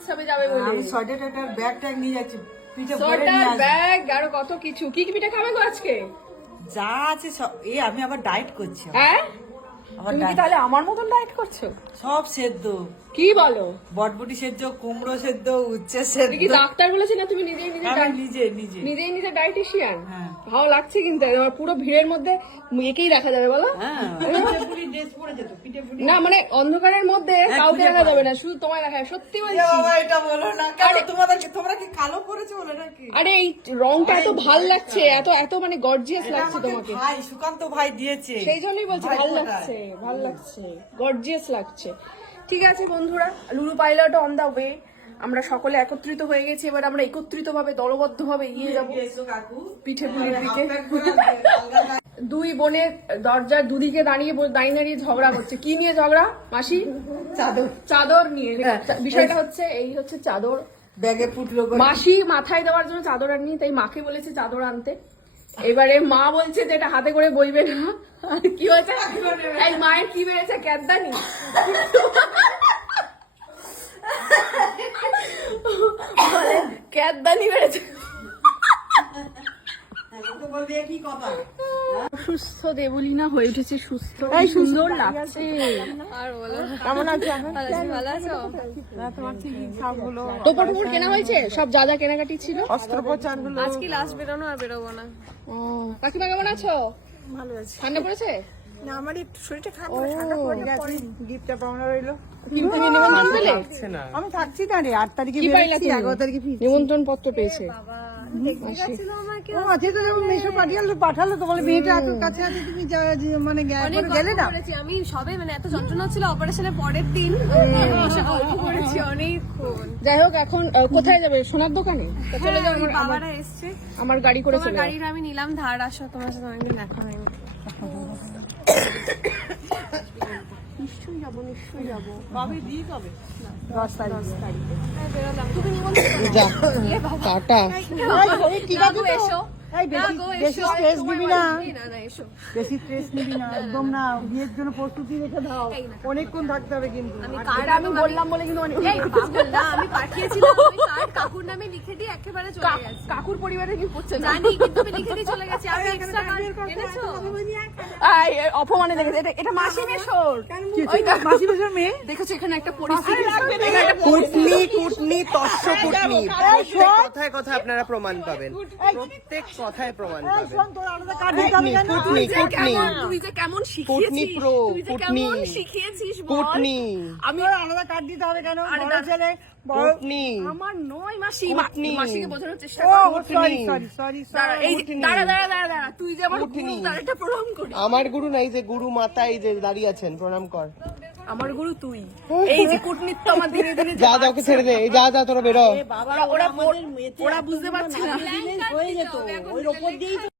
উৎসবে যাবে বলে। আমি সোয়েটার ব্যাগ ট্যাগ নিয়ে যাচ্ছি, পিঠে ভরে সোয়েটার, নিয়ে আসবো। ব্যাগ আরো কত কিছু। কি কি পিঠে খাবে গো আজকে? যা আছে সব। এই আমি আবার ডায়েট করছি, হ্যাঁ আবার তুমি কি diet। তাহলে আমার মতন ডায়েট করছো? সব সেদ্ধ, কি বলো? বটবটি সেদ্ধ, কুমড়ো সেদ্ধ, উচ্ছে তুমি সেদ্ধ। কি ডাক্তার বলেছে না তুমি নিজেই নিজে আমি নিজে ডায়েটিশিয়ান? হ্যাঁ। ভালো লাগছে কিন্তু এবার পুরো ভিড়ের মধ্যে একেই দেখা যাবে বলো। হ্যাঁ, পিঠে পুলি ড্রেস পরেছে তো, পিঠে পুলি। না মানে অন্ধকারের মধ্যে কাউকে খুঁজে দেখা পাই। যাবে না, শুধু তোমায় দেখা যাবে। সত্যি এ বলছি। বাবা, এটা বলো না কেন? তোমরা কি কালো পরেছো বলে নাকি? আরে এই রংটা এত ভাল লাগছে, এত এত মানে গর্জিয়াস এটা লাগছে আমাকে তোমাকে। ভাই সুকান্ত ভাই দিয়েছে। সেই জন্যই বলছি ভাই ভাল ফোটায়। লাগছে, ভাল লাগছে, গর্জিয়াস লাগছে। ঠিক আছে বন্ধুরা, লুলু পাইলট অন দা ওয়ে। আমরা সকলে একত্রিত হয়ে গেছি, এবার আমরা একত্রিত ভাবে দলবদ্ধ ভাবে এগিয়ে যাবো এসো কাকু, পিঠে পুলির দিকে। হাফ প্যান্ট পরে আলগা দুই বোনের দরজার দুদিকে দাঁড়িয়ে দাঁড়িয়ে ঝগড়া করছে। কি নিয়ে ঝগড়া মাসি? চাদর চাদর নিয়ে। হ্যাঁ। বিষয়টা হচ্ছে এই হচ্ছে চাদর। ব্যাগে ফুটলো করে। মাসি মাথায় দেওয়ার জন্য চাদর আননি, তাই মাকে বলেছে চাদর আনতে। এবারে মা বলছে যে এটা হাতে করে বইবে না। আর কি হয়েছে, এই মায়ের কি বেড়েছে, ক্যাদানি। ক্যাদানি বেড়েছে। তো বলবে কি কথা? সুস্থ দেবলীনা হয়ে উঠেছে, সুস্থ, এই সুন্দর লাগছে। কেমন আছো? ভালো আছো? টোপর টোপর কেনা হয়েছে, সব যা যা কেনাকাটি ছিল। অস্ত্রোপচারগুলো আজকে লাস্ট বেরোনো, আর বেরোবো না। ও কাকিমা কেমন আছো? ভালো আছে ঠান্ডা পড়েছে? না, আমার একটু শরীরটা খারাপ, ঠান্ডা পড়ে গেছে। গিফটটা পাওনা রইলো। তুমি নিমন্ত্রণ পেলে? আমি থাকছি না রে, 8 তারিখে কি পাইলা বেরোচ্ছি, তুমি? 11 তারিখে ফিরছি। নিমন্ত্রণ পত্র পেয়েছে। ও আছে তো, যখন মেশো পাঠালো তো বলে মেয়েটা এত কাছে আছে, তুমি মানে গেলে না। করেছি আমি সবে, মানে এত যন্ত্রণা ছিল অপারেশনের পরের দিন, বসে গল্প করেছি অনেকক্ষণ। যাই হোক, এখন কোথায় যাবে? সোনার দোকানে? তা চলে যাও। ওই বাবারা এসছে, আমার গাড়ি করে তোমার চলে যাও। গাড়িটা আমি নিলাম ধার। আসো, তোমার সাথে অনেকদিন দেখা হয়নি। নিশ্চয়ই যাবো, নিশ্চয়ই যাবো। কবে দিই কবে? 10 তারিখে। বেরোলাম, তুমি নিমন্ত্রণ যা টাটা। ঠিক আছে তো? এসো। এই বেশি স্ট্রেস দিবি না, না এসো। বেশি স্ট্রেস নিবি না একদম না। বিয়ের জন্য প্রস্তুতি রেখে দাও, অনেকক্ষণ থাকতে হবে কিন্তু। আমি এটা আমি বললাম বলে কিন্তু এই পাগল না, আমি পাঠিয়েছিলাম, আমি কার্ড কাকুর নামে লিখে দিয়ে একেবারে চলে গেছি। কাকুর পরিবারে কি করছে না? জানি, কিন্তু আমি লিখে দিয়ে চলে গেছি। আমি এক্সট্রা কার্ড এনেছো? অপমানে দেখেছে। এটা মাসি মেশোর। মাসি বছর মেয়ে দেখেছো এখানে একটা পরিস্থিতি। কুটনি তস্য কুটনি, প্রত্যেক কথায় কথায় আপনারা প্রমাণ পাবেন, প্রত্যেক কথায় প্রমাণ পাবেন। শোন, তোর আলাদা কার্ড দিতে হবে কেন? কুটনি কুটনি তুই যে কেমন কুটনি শিখিয়েছিস, প্রো, তুই যে কুটনি। কেমন শিখিয়েছিস বল। কুটনি আমি তোর আলাদা কার্ড দিতে হবে কেন? বড় ছেলে বড়। কুটনি আমার নয় মাসি, কুটনি। মাসিকে বোঝানোর চেষ্টা ও কর। সরি সরি সরি দাঁড়া, এই যে- কুটনি। দাঁড়া, তুই যে আমার কুটনি। গুরু, তার একটা প্রণাম করি। আমার গুরু নাই, যে গুরু মাতা এই যে দাঁড়িয়ে আছেন, প্রণাম কর। আমার গুরু তুই। এই যে কূটনীতি আমার ধীরে ধীরে যা যা ওকে ছেড়ে দে, এই যা যা তোরা বেরো। ওরা বুঝতে পারছে না। হয়ে যেত, ওই ওপর দিয়েই